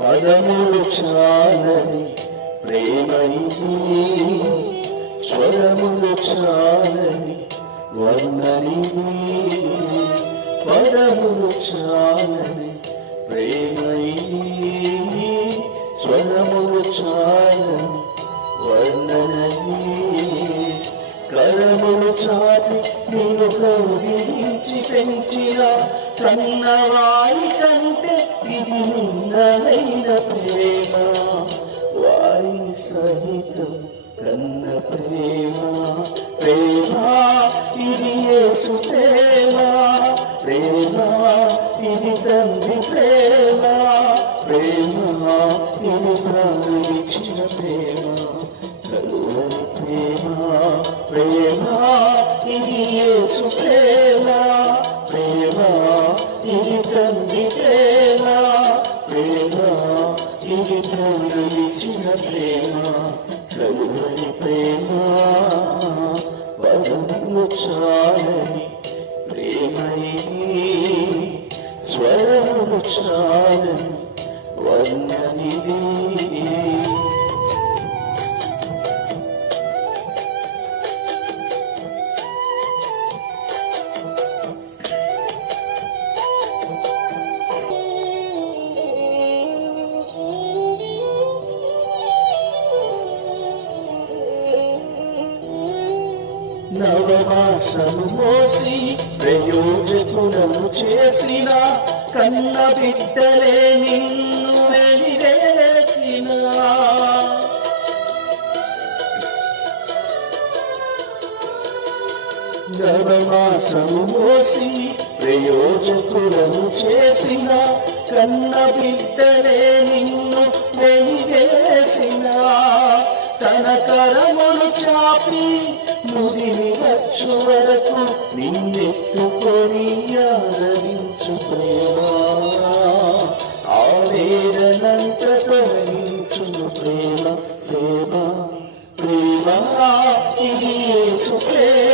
పదములు చాలని ప్రేమ ఇది, స్వరములు చాలని వర్ణనిది. పదములు చాలని ప్రేమ ఇది, స్వరములు చాలని వర్ణనిది. కరములు చాటి నేను కౌగిలించి పెంచిన కన్నవారి కంటే ఇది నిన్నలైన ప్రేమ. వారి సహితం కన్న ప్రేమ. ప్రేమ ఇది యేసు ప్రేమ. ప్రేమ ఇది తండ్రి ప్రేమ. ప్రేమ ఇది ప్రాణించిన ప్రేమ. కలువరి ప్రేమ. ప్రేమ ఇది యేసు ప్రేమ. ప్రేమ ఇది తండ్రి ప్రేమ. ప్రేమ ఇది ప్రాణించిన ప్రేమ. కలువరి ప్రేమ. పదములు చాలని ప్రేమ ఇది, స్వరములు చాలని వర్ణనిది. నవమాసము మోసి ప్రయోజకులను చేసిన కన్న బిడ్డలే నిన్ను వెలివేసిన. నవమాసము మోసి ప్రయోజకులను చేసిన కన్న బిడ్డలే నిన్ను వెలివేసిన. తన కరములు చాపి ముదిని వచ్చు వరకు నిన్నెత్తుకొని ఆదరించు ప్రేమ. ఆవేదనంత తొలగించును ప్రేమ. ప్రేమ ప్రేమ ఇది యేసు ప్రేమ.